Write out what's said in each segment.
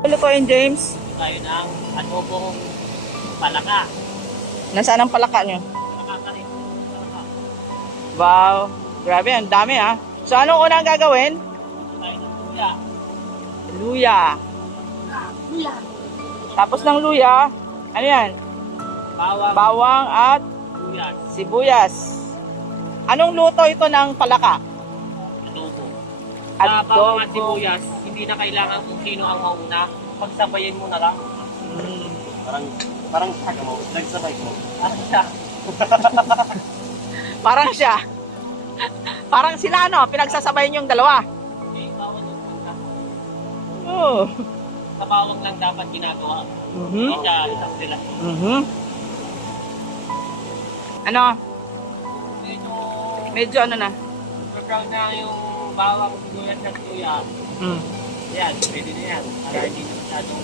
Ano ko yun, James? Tayo ng adobong palaka. Nasaan ang palaka nyo? Palaka ka rin. Palaka. Wow, grabe, ang dami ah. So anong unang gagawin? Tayo ng luya. Luya. Tapos ng luya, ano yan? Bawang. Bawang at Luyas. sibuyas. Anong luto ito ng palaka? Adobo. Adobo. Sa bawang at sibuyas, hindi na kailangan kung sino ang mauna. Pagsabayin mo na lang. Parang ano mo, nagsabay mo. Siya. Parang siya. Parang sila ano, pinagsasabayin yung dalawa. Eh, bawang yung punta. Oh. Sa bawang lang dapat ginagawa. Mhm. Hindi siya isang sila. Mhm. Ano? Medyo Medyo ano na. brown na yung bawang, sibuyas at luya. Mm. Yan, pwede na yan. Para hindi masyadong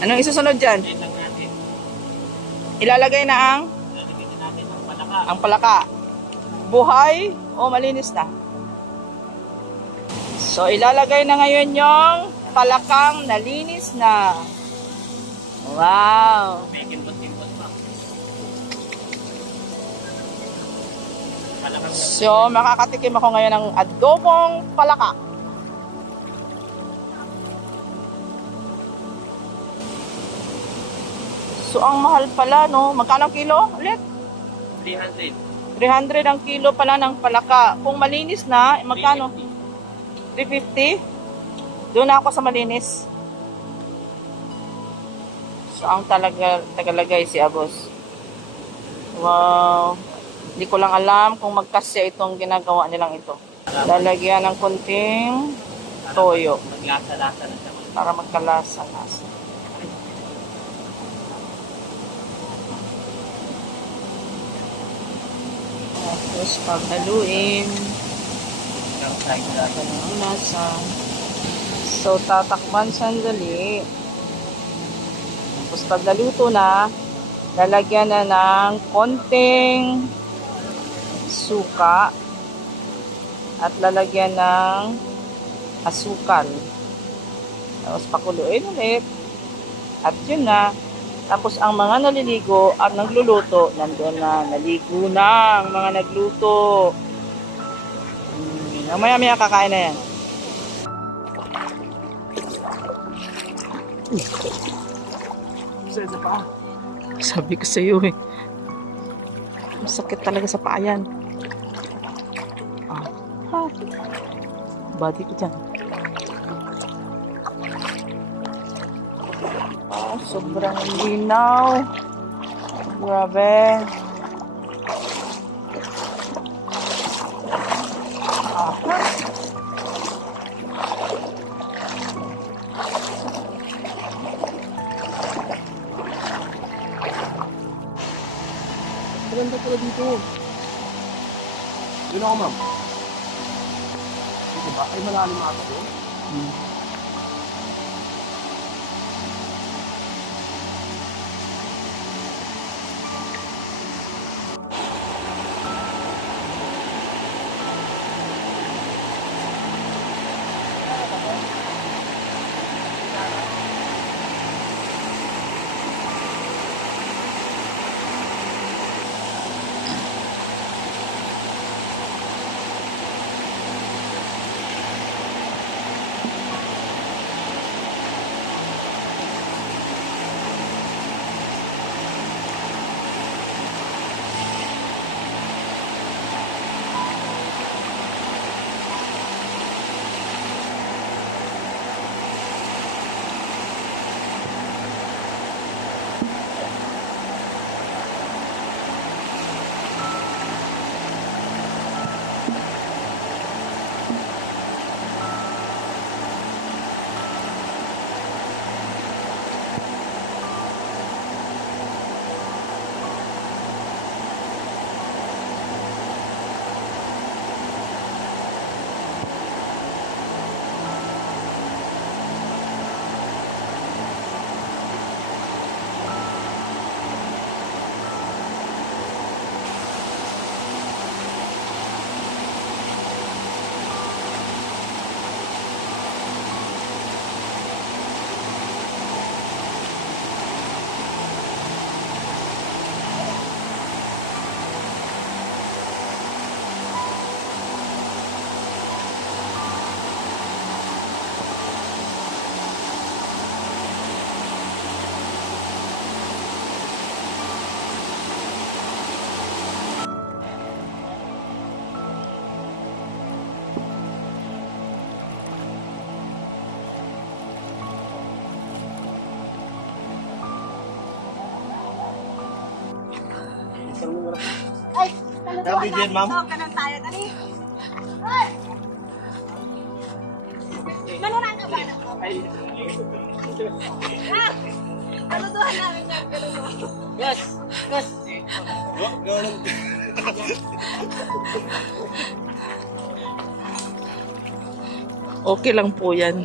Anong isusunod dyan? Yan lang natin. Ilalagay na Lalagyan natin ng palaka. ang palaka. Buhay o malinis na? So ilalagay na ngayon yung palakang nalinis na. Wow! May kimbot-kimbot pa. Palakang So makakatikim ako ngayon ng adobong palaka. So ang mahal pala, no? Magkano ang kilo ulit? 300. 300 ang kilo pala ng palaka. Kung malinis na, magkano? 350? Doon na ako sa malinis. So ang tagalagay si Abos. Wow. Hindi ko lang alam kung magkasya itong ginagawa nilang ito. Lalagyan ng kunting toyo Maglasa-lasa na siya. para magkalasa-lasa. Tapos paghaluin. Yung side lasa. Ang lasa. So tatakpan sandali. Tapos pag naluto na, Lalagyan na ng konting suka at lalagyan ng asukal. Tapos pakuluin ulit. At yun na. Tapos ang mga naliligo at nagluluto, nandun na. Naligo na ang mga nagluto. Maya-maya kakain na yan. Sabi ko sa iyo eh. Masakit talaga sa paa yan. Body ko dyan. Sobrang linaw. Grabe. Maganda pala dito. Yun ako, ma'am. Dito ba? Ay, malalim ata ko. Ay, Sabi dyan, ma'am. Ganun tayo, dali. Ay! Manurang ka ba? Ah! Saluduhan namin yan. Yes! Yes! Okay lang po yan.